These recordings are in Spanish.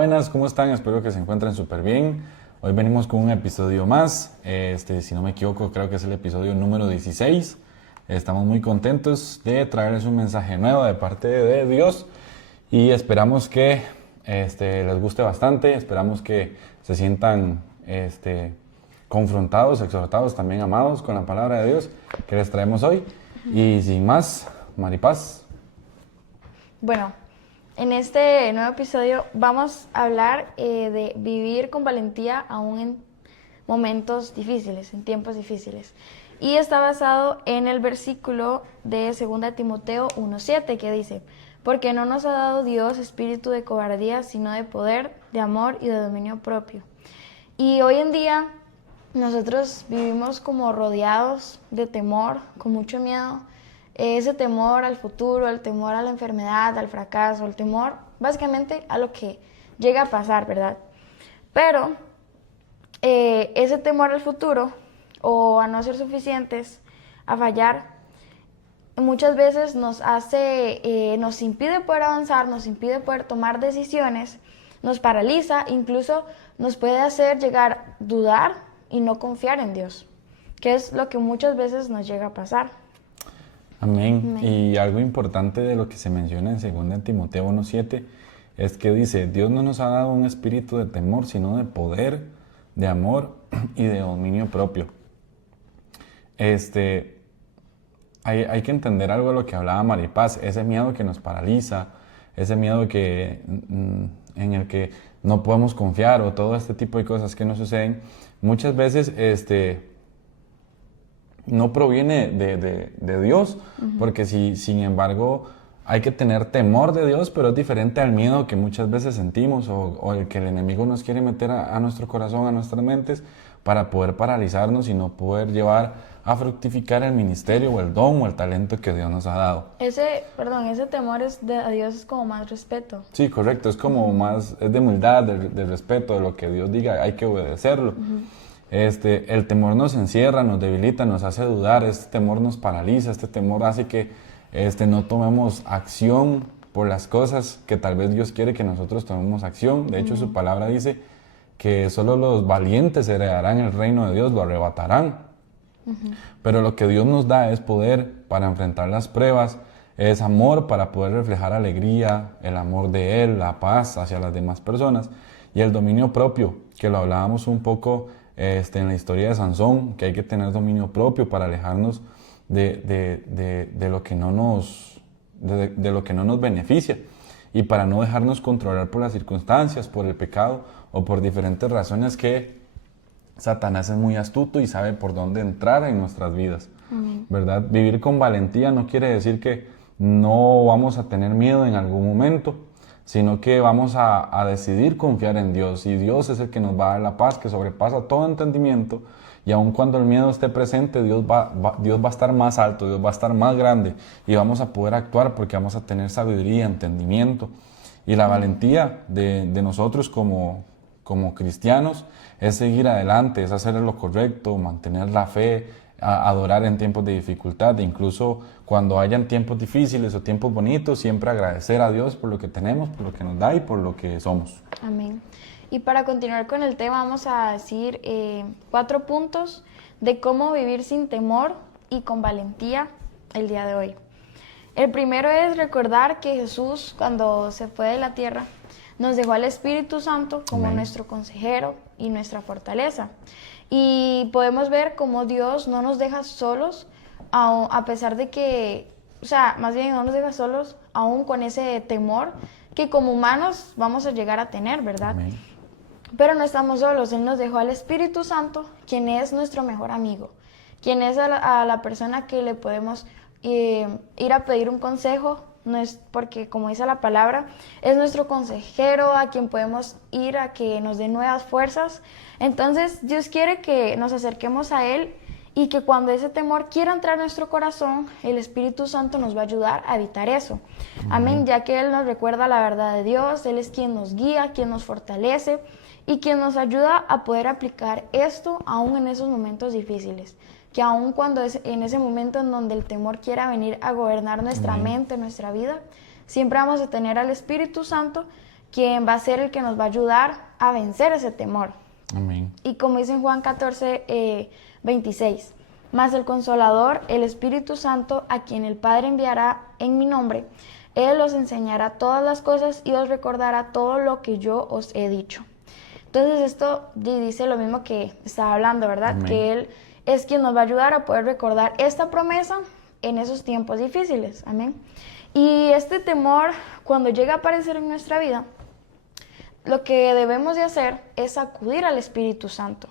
buenas, ¿cómo están? Espero que se encuentren súper bien. Hoy venimos con un episodio más. Si no me equivoco, creo que es el episodio número 16. Estamos muy contentos de traerles un mensaje nuevo de parte de Dios y esperamos que les guste bastante. Esperamos que se sientan confrontados, exhortados, también amados con la palabra de Dios que les traemos hoy. Y sin más, Maripaz. Bueno, en este nuevo episodio vamos a hablar de vivir con valentía aún en momentos difíciles, en tiempos difíciles. Y está basado en el versículo de 2 Timoteo 1:7 que dice: porque no nos ha dado Dios espíritu de cobardía, sino de poder, de amor y de dominio propio. Y hoy en día nosotros vivimos como rodeados de temor, con mucho miedo. Ese temor al futuro, el temor a la enfermedad, al fracaso, el temor básicamente a lo que llega a pasar, ¿verdad? Pero ese temor al futuro o a no ser suficientes, a fallar, muchas veces nos impide poder avanzar, nos impide poder tomar decisiones, nos paraliza, incluso nos puede hacer llegar a dudar y no confiar en Dios, que es lo que muchas veces nos llega a pasar. Amén. Y algo importante de lo que se menciona en 2 Timoteo 1:7 es que dice: Dios no nos ha dado un espíritu de temor, sino de poder, de amor y de dominio propio. Hay que entender algo de lo que hablaba Maripaz, ese miedo que nos paraliza, ese miedo en el que no podemos confiar, o todo este tipo de cosas que nos suceden, muchas veces no proviene de Dios, porque sin embargo hay que tener temor de Dios, pero es diferente al miedo que muchas veces sentimos o el que el enemigo nos quiere meter a nuestro corazón, a nuestras mentes, para poder paralizarnos y no poder llevar a fructificar el ministerio o el don o el talento que Dios nos ha dado. Ese temor a Dios es como más respeto. Sí, correcto, es como más, es de humildad, de respeto, de lo que Dios diga, hay que obedecerlo. El temor nos encierra, nos debilita, nos hace dudar, este temor nos paraliza, este temor hace que no tomemos acción por las cosas que tal vez Dios quiere que nosotros tomemos acción. De hecho, su palabra dice que solo los valientes heredarán el reino de Dios, lo arrebatarán. Pero lo que Dios nos da es poder para enfrentar las pruebas, es amor para poder reflejar alegría, el amor de Él, la paz hacia las demás personas, y el dominio propio, que lo hablábamos un poco en la historia de Sansón, que hay que tener dominio propio para alejarnos de lo que no nos beneficia, y para no dejarnos controlar por las circunstancias, por el pecado o por diferentes razones que Satanás es muy astuto y sabe por dónde entrar en nuestras vidas, ¿verdad? Vivir con valentía no quiere decir que no vamos a tener miedo en algún momento, sino que vamos a decidir confiar en Dios, y Dios es el que nos va a dar la paz que sobrepasa todo entendimiento, y aun cuando el miedo esté presente, Dios va a estar más alto, Dios va a estar más grande, y vamos a poder actuar porque vamos a tener sabiduría, entendimiento. Y la valentía de nosotros como cristianos es seguir adelante, es hacer lo correcto, mantener la fe, adorar en tiempos de dificultad, e incluso cuando hayan tiempos difíciles o tiempos bonitos, siempre agradecer a Dios por lo que tenemos, por lo que nos da y por lo que somos. Amén. Y para continuar con el tema, vamos a decir 4 puntos de cómo vivir sin temor y con valentía el día de hoy. El primero es recordar que Jesús, cuando se fue de la tierra, nos dejó al Espíritu Santo como nuestro consejero y nuestra fortaleza. Y podemos ver cómo Dios no nos deja solos, a pesar de que, más bien no nos deja solos, aún con ese temor que como humanos vamos a llegar a tener, ¿verdad? Amén. Pero no estamos solos, Él nos dejó al Espíritu Santo, quien es nuestro mejor amigo, quien es a la persona que le podemos ir a pedir un consejo, no es porque, como dice la palabra, es nuestro consejero, a quien podemos ir a que nos dé nuevas fuerzas. Entonces Dios quiere que nos acerquemos a Él, y que cuando ese temor quiera entrar a nuestro corazón, el Espíritu Santo nos va a ayudar a evitar eso. Amén, ya que Él nos recuerda la verdad de Dios, Él es quien nos guía, quien nos fortalece y quien nos ayuda a poder aplicar esto aún en esos momentos difíciles. Que aun cuando es en ese momento en donde el temor quiera venir a gobernar nuestra mente, nuestra vida, siempre vamos a tener al Espíritu Santo quien va a ser el que nos va a ayudar a vencer ese temor. Amén. Y como dice en Juan 14, 26, mas el Consolador, el Espíritu Santo, a quien el Padre enviará en mi nombre, Él os enseñará todas las cosas y os recordará todo lo que yo os he dicho. Entonces esto dice lo mismo que estaba hablando, ¿verdad? Amén. Que Él es quien nos va a ayudar a poder recordar esta promesa en esos tiempos difíciles. Amén. Y este temor, cuando llega a aparecer en nuestra vida, lo que debemos de hacer es acudir al Espíritu Santo,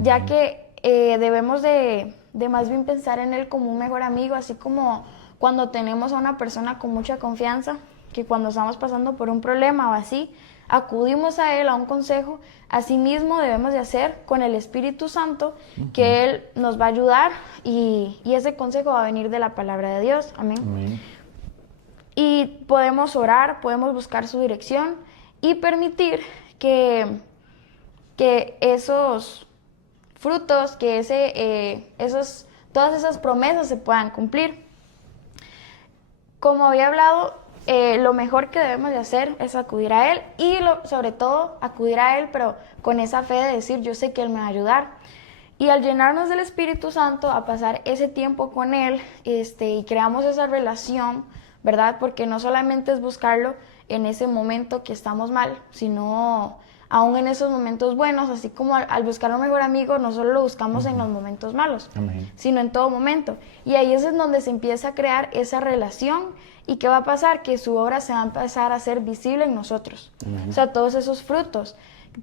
ya que debemos de más bien pensar en Él como un mejor amigo, así como cuando tenemos a una persona con mucha confianza, que cuando estamos pasando por un problema o así, acudimos a Él, a un consejo. Asimismo debemos de hacer con el Espíritu Santo, que Él nos va a ayudar y ese consejo va a venir de la palabra de Dios. Amén. Amén. Y podemos orar, podemos buscar su dirección y permitir que esos frutos, que todas esas promesas se puedan cumplir. Como había hablado, lo mejor que debemos de hacer es acudir a Él y sobre todo acudir a Él, pero con esa fe de decir, yo sé que Él me va a ayudar. Y al llenarnos del Espíritu Santo, a pasar ese tiempo con Él, y creamos esa relación, ¿verdad? Porque no solamente es buscarlo en ese momento que estamos mal, sino aún en esos momentos buenos, así como al buscar a un mejor amigo, no solo lo buscamos en los momentos malos, Amén. sino en todo momento. Y ahí es en donde se empieza a crear esa relación. ¿Y qué va a pasar? Que su obra se va a empezar a hacer visible en nosotros. Amén. O sea, todos esos frutos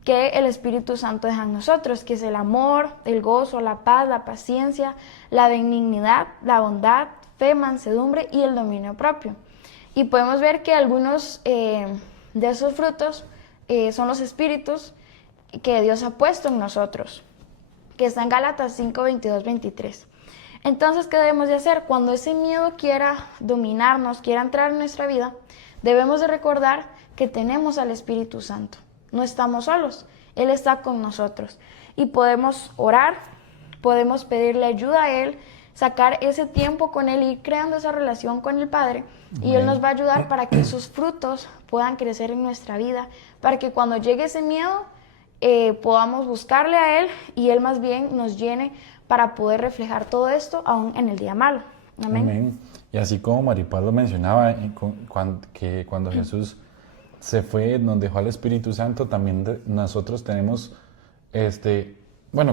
que el Espíritu Santo deja en nosotros, que es el amor, el gozo, la paz, la paciencia, la benignidad, la bondad, fe, mansedumbre y el dominio propio. Y podemos ver que algunos de esos frutos son los espíritus que Dios ha puesto en nosotros, que está en Gálatas 5, 22, 23. Entonces, ¿qué debemos de hacer? Cuando ese miedo quiera dominarnos, quiera entrar en nuestra vida, debemos de recordar que tenemos al Espíritu Santo. No estamos solos, Él está con nosotros. Y podemos orar, podemos pedirle ayuda a Él, sacar ese tiempo con Él, ir creando esa relación con el Padre. Y Él nos va a ayudar para que esos frutos puedan crecer en nuestra vida, para que cuando llegue ese miedo podamos buscarle a Él y Él más bien nos llene para poder reflejar todo esto aún en el día malo. Amén. Amén. Y así como Maripaz lo mencionaba, que cuando Jesús se fue, nos dejó al Espíritu Santo, también nosotros tenemos,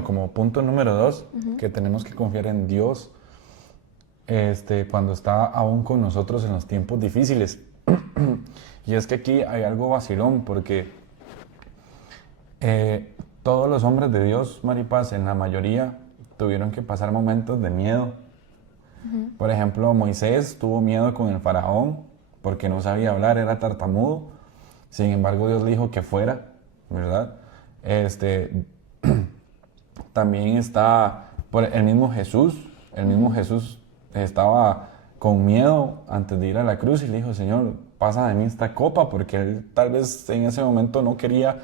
como punto número 2, que tenemos que confiar en Dios cuando está aún con nosotros en los tiempos difíciles. Y es que aquí hay algo vacilón, porque todos los hombres de Dios, Maripaz, en la mayoría, tuvieron que pasar momentos de miedo. Por ejemplo, Moisés tuvo miedo con el faraón porque no sabía hablar, era tartamudo. Sin embargo, Dios le dijo que fuera, ¿verdad? También está el mismo Jesús. El mismo Jesús estaba con miedo antes de ir a la cruz y le dijo, Señor, pasa de mí esta copa, porque él tal vez en ese momento no quería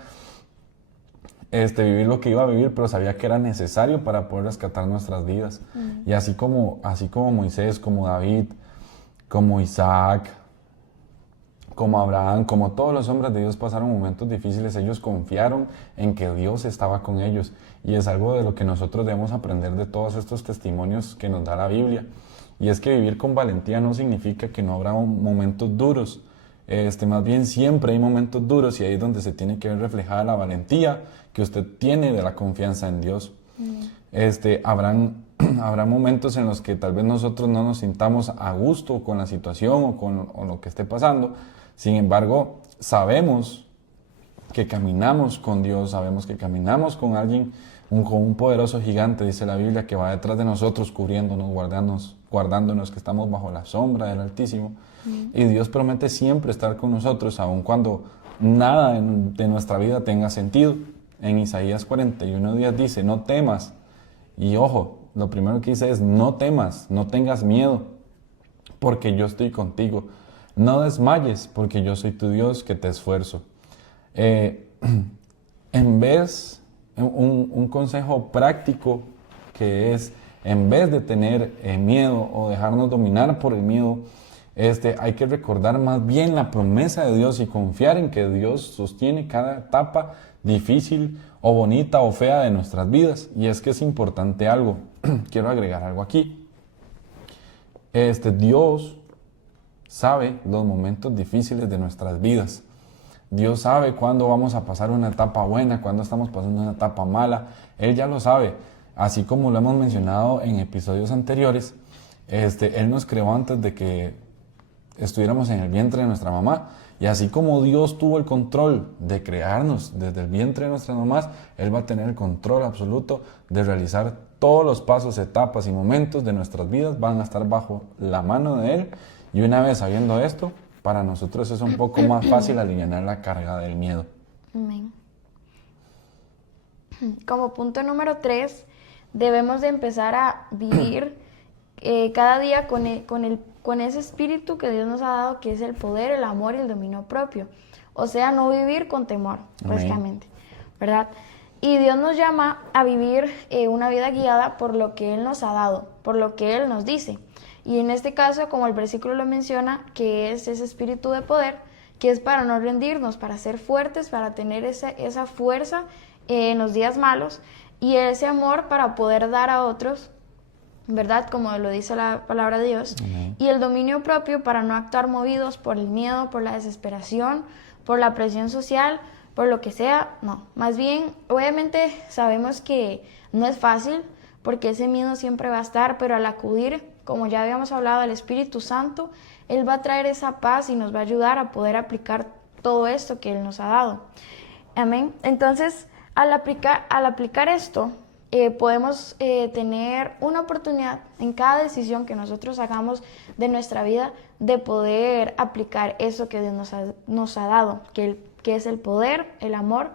vivir lo que iba a vivir, pero sabía que era necesario para poder rescatar nuestras vidas. Y así como Moisés, como David, como Isaac, como Abraham, como todos los hombres de Dios pasaron momentos difíciles, ellos confiaron en que Dios estaba con ellos. Y es algo de lo que nosotros debemos aprender de todos estos testimonios que nos da la Biblia. Y es que vivir con valentía no significa que no habrá momentos duros. Más bien siempre hay momentos duros y ahí es donde se tiene que ver reflejada la valentía que usted tiene de la confianza en Dios. Habrá momentos en los que tal vez nosotros no nos sintamos a gusto con la situación o con lo que esté pasando. Sin embargo, sabemos que caminamos con Dios, sabemos que caminamos con alguien, con un poderoso gigante, dice la Biblia, que va detrás de nosotros, cubriéndonos, guardándonos, que estamos bajo la sombra del Altísimo. Y Dios promete siempre estar con nosotros, aun cuando nada de nuestra vida tenga sentido. En Isaías 41:10 dice, no temas. Y ojo, lo primero que dice es, no temas, no tengas miedo, porque yo estoy contigo. No desmayes, porque yo soy tu Dios que te esfuerzo. Un consejo práctico que es, en vez de tener miedo o dejarnos dominar por el miedo, hay que recordar más bien la promesa de Dios y confiar en que Dios sostiene cada etapa difícil o bonita o fea de nuestras vidas. Y es que es importante algo, quiero agregar algo aquí. Dios sabe los momentos difíciles de nuestras vidas. Dios sabe cuándo vamos a pasar una etapa buena, cuándo estamos pasando una etapa mala. Él ya lo sabe. Así como lo hemos mencionado en episodios anteriores, Él nos creó antes de que estuviéramos en el vientre de nuestra mamá. Y así como Dios tuvo el control de crearnos desde el vientre de nuestras mamás, Él va a tener el control absoluto de realizar todos los pasos, etapas y momentos de nuestras vidas. Van a estar bajo la mano de Él. Y una vez sabiendo esto, para nosotros es un poco más fácil aliviar la carga del miedo. Amén. Como punto número 3, debemos de empezar a vivir cada día con ese espíritu que Dios nos ha dado, que es el poder, el amor y el dominio propio. O sea, no vivir con temor, básicamente, ¿verdad? Y Dios nos llama a vivir una vida guiada por lo que Él nos ha dado, por lo que Él nos dice. Y en este caso, como el versículo lo menciona, que es ese espíritu de poder, que es para no rendirnos, para ser fuertes, para tener esa fuerza en los días malos, y ese amor para poder dar a otros, ¿verdad? Como lo dice la palabra de Dios. Amén. Y el dominio propio para no actuar movidos por el miedo, por la desesperación, por la presión social, por lo que sea. No, más bien, obviamente sabemos que no es fácil, porque ese miedo siempre va a estar, pero al acudir, como ya habíamos hablado, al Espíritu Santo, Él va a traer esa paz y nos va a ayudar a poder aplicar todo esto que Él nos ha dado. Amén. Entonces, al aplicar esto, podemos tener una oportunidad en cada decisión que nosotros hagamos de nuestra vida de poder aplicar eso que Dios nos ha dado, que es el poder, el amor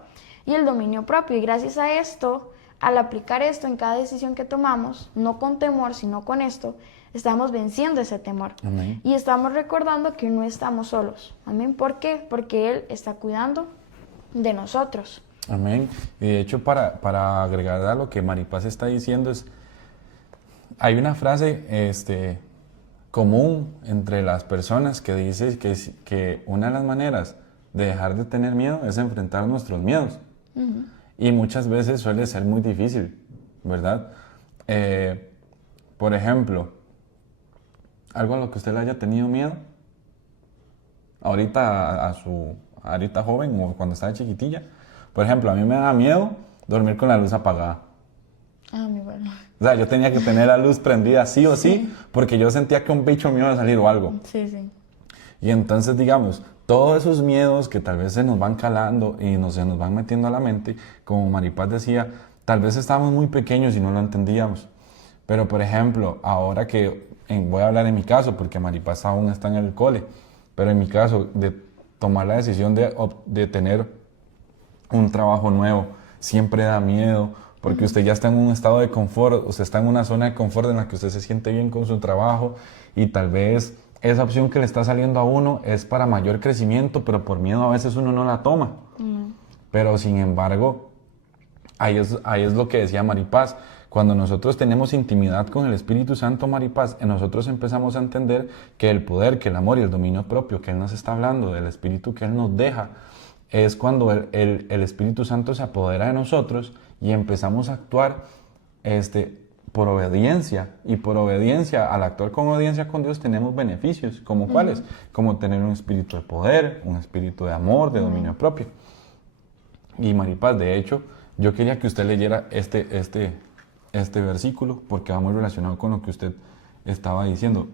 y el dominio propio. Y gracias a esto, al aplicar esto en cada decisión que tomamos, no con temor, sino con esto, estamos venciendo ese temor. Amén. Y estamos recordando que no estamos solos. Amén. ¿Por qué? Porque Él está cuidando de nosotros. Amén. Y de hecho, para agregar a lo que Maripaz está diciendo, hay una frase común entre las personas que dice que una de las maneras de dejar de tener miedo es enfrentar nuestros miedos. Uh-huh. Y muchas veces suele ser muy difícil, ¿verdad? Por ejemplo, algo a lo que usted le haya tenido miedo, ahorita ahorita joven o cuando estaba chiquitilla. Por ejemplo, a mí me da miedo dormir con la luz apagada. Ah, mi bueno. O sea, yo tenía que tener la luz prendida sí o sí, porque yo sentía que un bicho me iba a salir o algo. Sí, sí. Y entonces, digamos, todos esos miedos que tal vez se nos van calando y se nos van metiendo a la mente, como Maripaz decía, tal vez estábamos muy pequeños y no lo entendíamos. Pero, por ejemplo, ahora voy a hablar en mi caso, porque Maripaz aún está en el cole, pero en mi caso, de tomar la decisión de tener un trabajo nuevo, siempre da miedo, porque usted ya está en un estado de confort, usted está en una zona de confort en la que usted se siente bien con su trabajo y tal vez esa opción que le está saliendo a uno es para mayor crecimiento, pero por miedo a veces uno no la toma. Pero sin embargo, ahí es lo que decía Maripaz, cuando nosotros tenemos intimidad con el Espíritu Santo, Maripaz, nosotros empezamos a entender que el poder, que el amor y el dominio propio que Él nos está hablando, del Espíritu que Él nos deja, es cuando el Espíritu Santo se apodera de nosotros y empezamos a actuar por obediencia. Y por obediencia, al actuar con obediencia con Dios, tenemos beneficios. ¿Como cuáles? Como tener un espíritu de poder, un espíritu de amor, de dominio propio. Y Maripaz, de hecho, yo quería que usted leyera este versículo porque va muy relacionado con lo que usted estaba diciendo.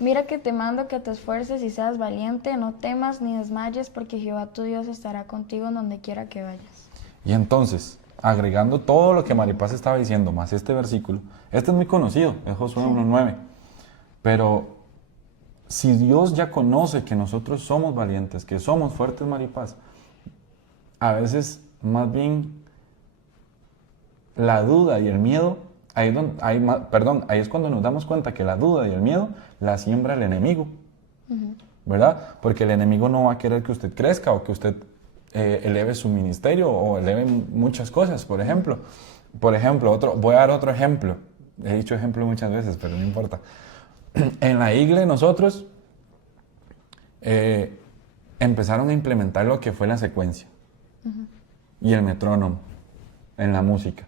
Mira que te mando que te esfuerces y seas valiente, no temas ni desmayes, porque Jehová tu Dios estará contigo en donde quiera que vayas. Y entonces, agregando todo lo que Maripaz estaba diciendo, más este versículo, este es muy conocido, es Josué 1:9, pero si Dios ya conoce que nosotros somos valientes, que somos fuertes, Maripaz, a veces más bien la duda y el miedo, ahí es cuando nos damos cuenta que la duda y el miedo la siembra el enemigo, ¿verdad? Porque el enemigo no va a querer que usted crezca o que usted eleve su ministerio o eleve muchas cosas, por ejemplo. Voy a dar otro ejemplo. He dicho ejemplo muchas veces, pero no importa. en la iglesia nosotros empezaron a implementar lo que fue la secuencia y el metrónomo en la música.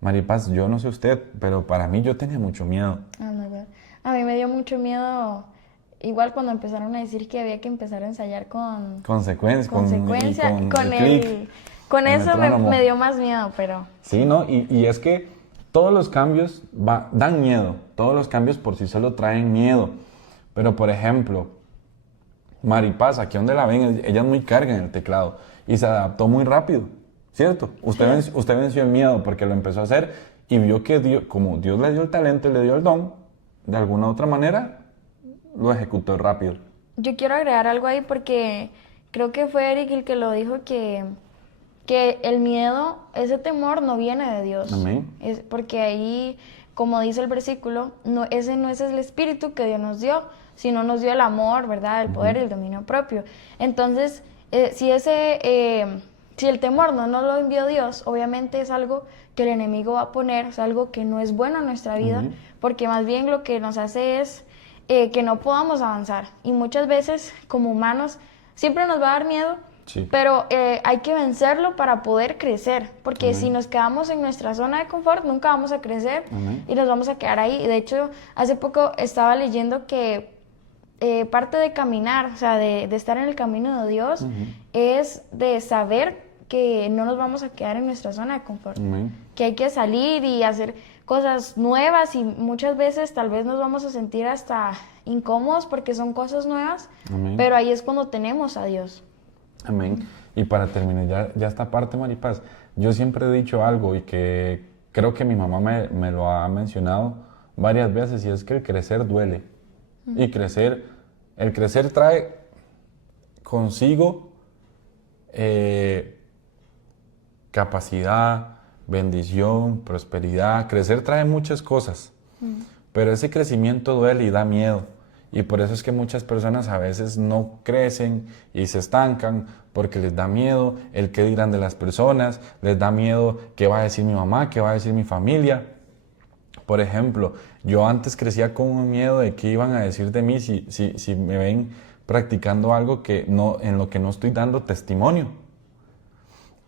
Maripaz, yo no sé usted, pero para mí yo tenía mucho miedo. A mí me dio mucho miedo, igual cuando empezaron a decir que había que empezar a ensayar con secuencia, con eso me dio más miedo, pero... Sí, ¿no? Y es que todos los cambios dan miedo, todos los cambios por sí solo traen miedo. Pero, por ejemplo, Maripaz, aquí donde la ven, ella es muy carga en el teclado y se adaptó muy rápido, ¿cierto? Usted venció el miedo porque lo empezó a hacer y vio que como Dios le dio el talento y le dio el don, de alguna u otra manera lo ejecutó rápido. Yo quiero agregar algo ahí porque creo que fue Eric el que lo dijo, que el miedo, ese temor no viene de Dios. Amén. Es porque ahí, como dice el versículo, ese no es el espíritu que Dios nos dio, sino nos dio el amor, ¿verdad? El poder y el dominio propio. Entonces, si el temor no nos lo envió Dios, obviamente es algo que el enemigo va a poner, es algo que no es bueno en nuestra vida, porque más bien lo que nos hace es que no podamos avanzar. Y muchas veces, como humanos, siempre nos va a dar miedo, pero hay que vencerlo para poder crecer, porque si nos quedamos en nuestra zona de confort, nunca vamos a crecer y nos vamos a quedar ahí. De hecho, hace poco estaba leyendo que parte de caminar, o sea, de estar en el camino de Dios, es de saber que no nos vamos a quedar en nuestra zona de confort, que hay que salir y hacer cosas nuevas, y muchas veces tal vez nos vamos a sentir hasta incómodos porque son cosas nuevas, pero ahí es cuando tenemos a Dios. Amén. Y para terminar ya esta parte, Maripaz, yo siempre he dicho algo y que creo que mi mamá me lo ha mencionado varias veces, y es que el crecer duele. Y el crecer trae consigo capacidad, bendición, prosperidad. Crecer trae muchas cosas, pero ese crecimiento duele y da miedo. Y por eso es que muchas personas a veces no crecen y se estancan, porque les da miedo el qué dirán de las personas, les da miedo qué va a decir mi mamá, qué va a decir mi familia. Por ejemplo, yo antes crecía con un miedo de qué iban a decir de mí si me ven practicando algo en lo que no estoy dando testimonio.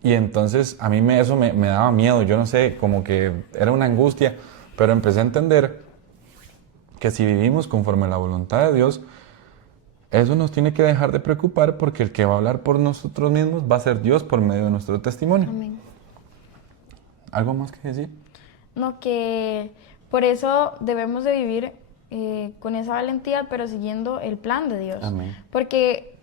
Y entonces a mí eso me daba miedo, yo no sé, como que era una angustia, pero empecé a entender que si vivimos conforme a la voluntad de Dios, eso nos tiene que dejar de preocupar, porque el que va a hablar por nosotros mismos va a ser Dios por medio de nuestro testimonio. Amén. ¿Algo más que decir? No, que por eso debemos de vivir con esa valentía, pero siguiendo el plan de Dios. Amén. Porque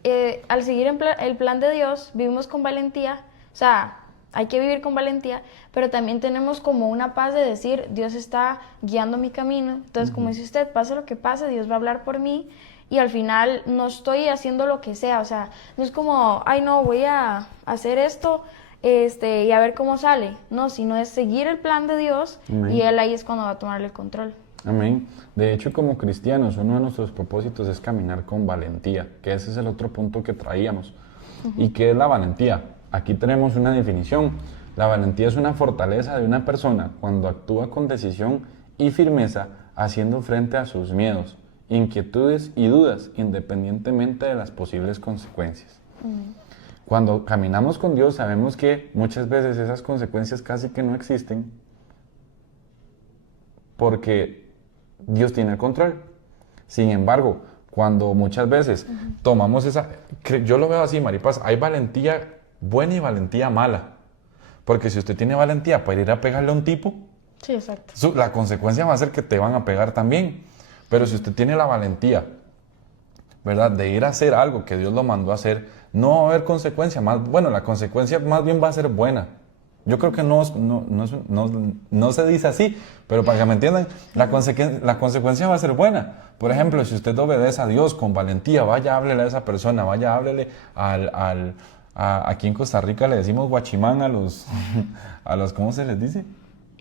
al seguir el plan de Dios, vivimos con valentía. O sea, hay que vivir con valentía, pero también tenemos como una paz de decir, Dios está guiando mi camino. Entonces, como dice usted, pase lo que pase, Dios va a hablar por mí, y al final no estoy haciendo lo que sea. O sea, no es como, ay no, voy a hacer esto y a ver cómo sale. No, sino es seguir el plan de Dios. Amén. Y Él ahí es cuando va a tomar el control. Amén. De hecho, como cristianos, uno de nuestros propósitos es caminar con valentía, que ese es el otro punto que traíamos. ¿Y qué es la valentía? Aquí tenemos una definición. La valentía es una fortaleza de una persona cuando actúa con decisión y firmeza, haciendo frente a sus miedos, inquietudes y dudas, independientemente de las posibles consecuencias. Cuando caminamos con Dios, sabemos que muchas veces esas consecuencias casi que no existen, porque Dios tiene el control. Sin embargo, cuando muchas veces tomamos yo lo veo así, Maripaz, hay valentía buena y valentía mala. Porque si usted tiene valentía para ir a pegarle a un tipo, sí, exacto, la consecuencia va a ser que te van a pegar también. Pero si usted tiene la valentía, ¿verdad?, de ir a hacer algo que Dios lo mandó a hacer, no va a haber consecuencia. La consecuencia más bien va a ser buena. Yo creo que no se dice así, pero para que me entiendan, la consecuencia va a ser buena. Por ejemplo, si usted obedece a Dios con valentía, vaya, háblele a esa persona, vaya, háblele aquí en Costa Rica le decimos guachimán a los ¿cómo se les dice?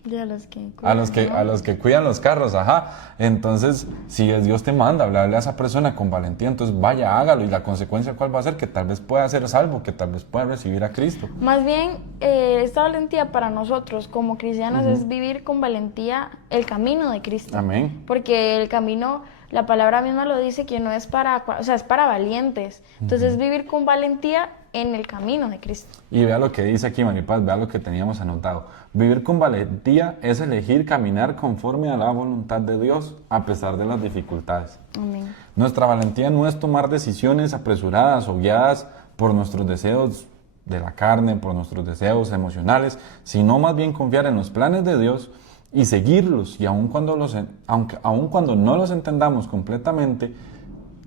De a los que A los que cuidan los carros, ajá. Entonces, si Dios te manda hablarle a esa persona con valentía, entonces vaya, hágalo. Y la consecuencia, ¿cuál va a ser? Que tal vez pueda ser salvo, que tal vez pueda recibir a Cristo. Más bien, esta valentía para nosotros como cristianos es vivir con valentía el camino de Cristo. Amén. Porque el camino, la palabra misma lo dice, que no es para, o sea, es para valientes. Entonces, es vivir con valentía en el camino de Cristo. Y vea lo que dice aquí, Maripaz, vea lo que teníamos anotado. Vivir con valentía es elegir caminar conforme a la voluntad de Dios, a pesar de las dificultades. Amén. Nuestra valentía no es tomar decisiones apresuradas o guiadas por nuestros deseos de la carne, por nuestros deseos emocionales, sino más bien confiar en los planes de Dios y seguirlos. Y aun cuando no los entendamos completamente,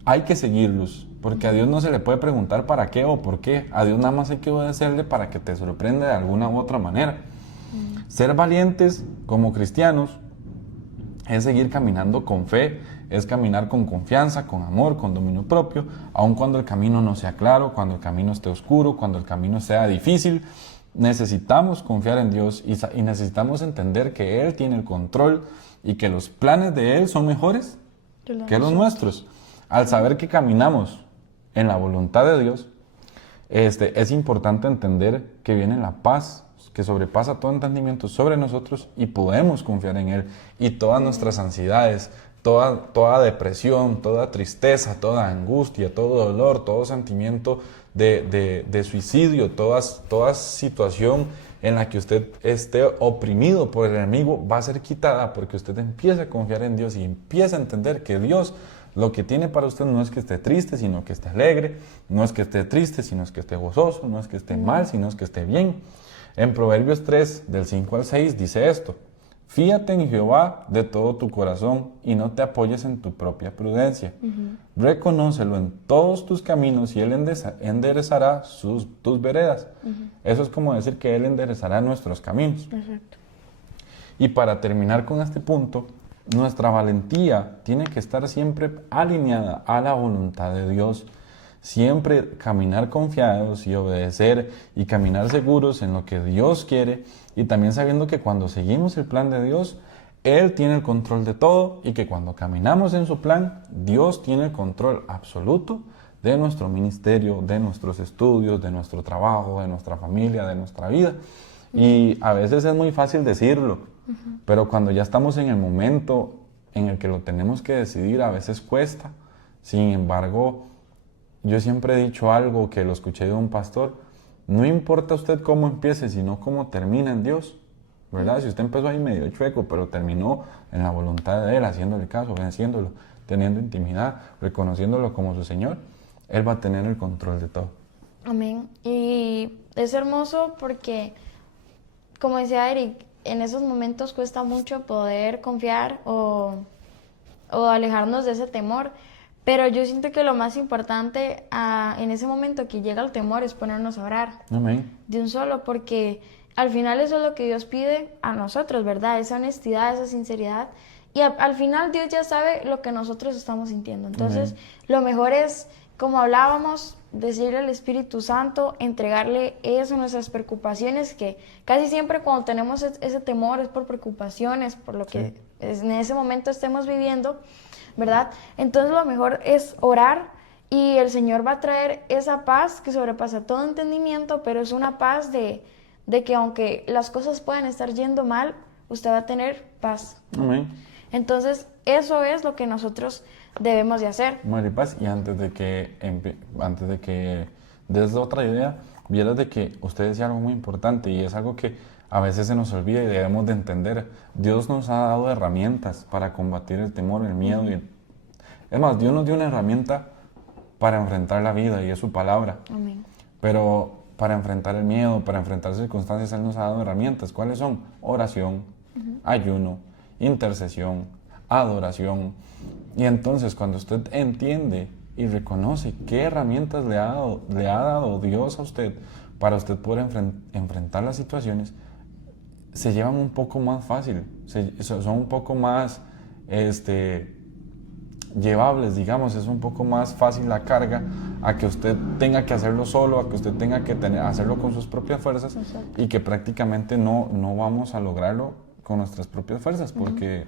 hay que seguirlos, porque a Dios no se le puede preguntar para qué o por qué. A Dios nada más hay que obedecerle para que te sorprenda de alguna u otra manera. Ser valientes como cristianos es seguir caminando con fe, es caminar con confianza, con amor, con dominio propio, aun cuando el camino no sea claro, cuando el camino esté oscuro, cuando el camino sea difícil. Necesitamos confiar en Dios y necesitamos entender que Él tiene el control y que los planes de Él son mejores que los nuestros. Al saber que caminamos en la voluntad de Dios, es importante entender que viene la paz que sobrepasa todo entendimiento sobre nosotros y podemos confiar en Él. Y todas nuestras ansiedades, toda depresión, toda tristeza, toda angustia, todo dolor, todo sentimiento de suicidio, toda situación en la que usted esté oprimido por el enemigo va a ser quitada porque usted empieza a confiar en Dios y empieza a entender que Dios lo que tiene para usted no es que esté triste, sino que esté alegre, no es que esté triste, sino es que esté gozoso, no es que esté mal, sino es que esté bien. En Proverbios 3, del 5 al 6, dice esto: fíate en Jehová de todo tu corazón y no te apoyes en tu propia prudencia. Reconócelo en todos tus caminos y Él enderezará tus veredas. Eso es como decir que Él enderezará nuestros caminos. Perfecto. Y para terminar con este punto, nuestra valentía tiene que estar siempre alineada a la voluntad de Dios. Siempre caminar confiados y obedecer y caminar seguros en lo que Dios quiere, y también sabiendo que cuando seguimos el plan de Dios, Él tiene el control de todo, y que cuando caminamos en su plan, Dios tiene el control absoluto de nuestro ministerio, de nuestros estudios, de nuestro trabajo, de nuestra familia, de nuestra vida. Y a veces es muy fácil decirlo, pero cuando ya estamos en el momento en el que lo tenemos que decidir, a veces cuesta. Sin embargo, yo siempre he dicho algo que lo escuché de un pastor: no importa usted cómo empiece, sino cómo termina en Dios, ¿verdad? Si usted empezó ahí medio chueco, pero terminó en la voluntad de Él, haciéndole caso, obedeciéndolo, teniendo intimidad, reconociéndolo como su Señor, Él va a tener el control de todo. Amén. Y es hermoso porque, como decía Eric, en esos momentos cuesta mucho poder confiar o alejarnos de ese temor. Pero yo siento que lo más importante en ese momento que llega el temor es ponernos a orar. Amén. De un solo, porque al final eso es lo que Dios pide a nosotros, ¿verdad? Esa honestidad, esa sinceridad. Y al final Dios ya sabe lo que nosotros estamos sintiendo. Entonces, lo mejor es, como hablábamos, decirle al Espíritu Santo, entregarle eso, nuestras preocupaciones, que casi siempre cuando tenemos ese temor es por preocupaciones, por lo que en ese momento estemos viviendo, ¿verdad? Entonces lo mejor es orar y el Señor va a traer esa paz que sobrepasa todo entendimiento, pero es una paz de que aunque las cosas puedan estar yendo mal, usted va a tener paz. Amén. Entonces eso es lo que nosotros debemos de hacer. Maripaz, y antes de que des otra idea, vieras de que usted decía algo muy importante, y es algo que a veces se nos olvida y debemos de entender. Dios nos ha dado herramientas para combatir el temor, el miedo. Es más, Dios nos dio una herramienta para enfrentar la vida, y es su palabra. Amén. Pero para enfrentar el miedo, para enfrentar circunstancias, Él nos ha dado herramientas. ¿Cuáles son? Oración, ayuno, intercesión, adoración. Y entonces, cuando usted entiende y reconoce qué herramientas le ha dado Dios a usted para usted poder enfrentar las situaciones, se llevan un poco más fácil, son un poco más llevables, digamos. Es un poco más fácil la carga a que usted tenga que hacerlo solo, a que usted tenga que hacerlo con sus propias fuerzas. Exacto. Y que prácticamente no vamos a lograrlo con nuestras propias fuerzas, porque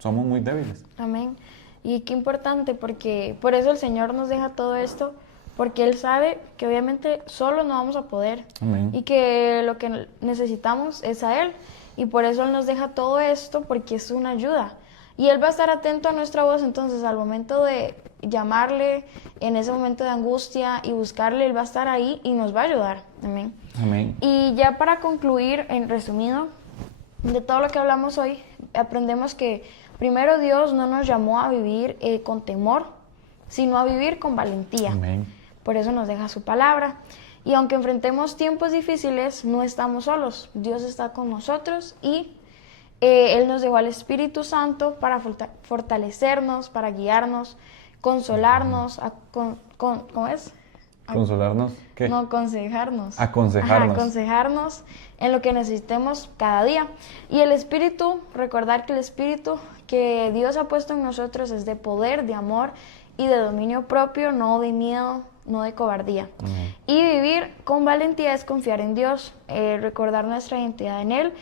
somos muy débiles. Amén. Y qué importante, porque por eso el Señor nos deja todo esto, porque Él sabe que obviamente solo no vamos a poder. Amén. Y que lo que necesitamos es a Él. Y por eso Él nos deja todo esto, porque es una ayuda. Y Él va a estar atento a nuestra voz, entonces al momento de llamarle, en ese momento de angustia y buscarle, Él va a estar ahí y nos va a ayudar. Amén. Amén. Y ya para concluir, en resumido, de todo lo que hablamos hoy, aprendemos que primero Dios no nos llamó a vivir con temor, sino a vivir con valentía. Amén. Por eso nos deja su palabra. Y aunque enfrentemos tiempos difíciles, no estamos solos. Dios está con nosotros y Él nos dejó al Espíritu Santo para fortalecernos, para guiarnos, consolarnos, ¿cómo es? ¿Consolarnos? ¿Qué? No, aconsejarnos. Aconsejarnos. Ajá, aconsejarnos en lo que necesitemos cada día. Y el Espíritu, recordar que el Espíritu que Dios ha puesto en nosotros es de poder, de amor y de dominio propio, no de miedo, no de cobardía. Y vivir con valentía es confiar en Dios, recordar nuestra identidad en Él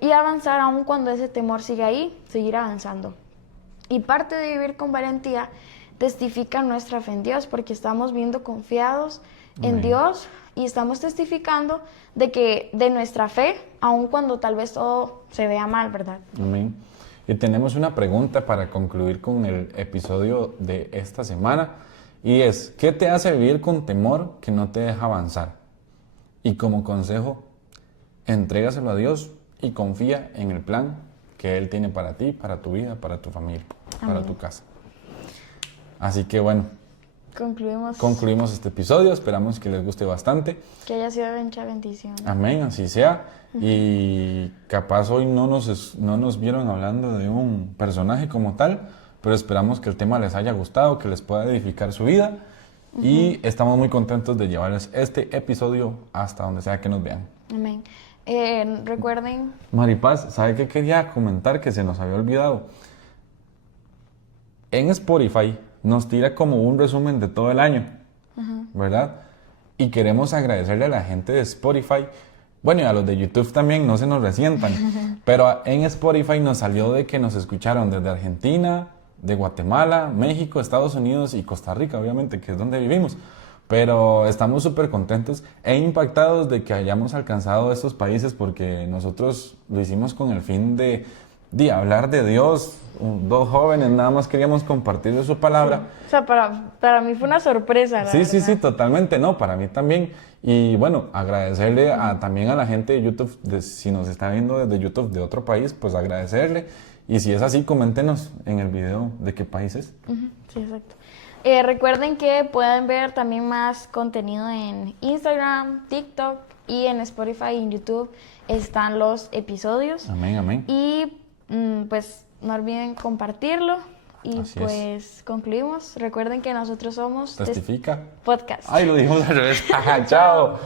y avanzar aun cuando ese temor siga ahí, seguir avanzando. Y parte de vivir con valentía testifica nuestra fe en Dios, porque estamos viendo confiados en Dios y estamos testificando de nuestra fe, aun cuando tal vez todo se vea mal, ¿verdad? Amén. Y tenemos una pregunta para concluir con el episodio de esta semana, y es, ¿qué te hace vivir con temor que no te deja avanzar? Y como consejo, entrégaselo a Dios y confía en el plan que Él tiene para ti, para tu vida, para tu familia, para tu casa. Así que bueno, concluimos este episodio, esperamos que les guste bastante. Que haya sido de mucha bendición. Amén, así sea. Y capaz hoy no nos vieron hablando de un personaje como tal, pero esperamos que el tema les haya gustado, que les pueda edificar su vida. Y estamos muy contentos de llevarles este episodio hasta donde sea que nos vean. Amén. Recuerden... Maripaz, ¿sabe qué quería comentar que se nos había olvidado? En Spotify nos tira como un resumen de todo el año, ¿verdad? Y queremos agradecerle a la gente de Spotify, bueno, y a los de YouTube también, no se nos resientan, pero en Spotify nos salió de que nos escucharon desde Argentina, de Guatemala, México, Estados Unidos y Costa Rica, obviamente, que es donde vivimos. Pero estamos súper contentos e impactados de que hayamos alcanzado estos países, porque nosotros lo hicimos con el fin de hablar de Dios. Dos jóvenes nada más queríamos compartir de su palabra. Sí. O sea, para mí fue una sorpresa, Sí, totalmente, no, para mí también. Y bueno, agradecerle también a la gente de YouTube, si nos está viendo desde YouTube de otro país, pues agradecerle. Y si es así, coméntenos en el video de qué país es. Sí, exacto. Recuerden que pueden ver también más contenido en Instagram, TikTok y en Spotify y en YouTube están los episodios. Amén, amén. Y pues no olviden compartirlo y así pues concluimos. Recuerden que nosotros somos Testifica Podcast. Ay, lo dijimos al revés. Chao.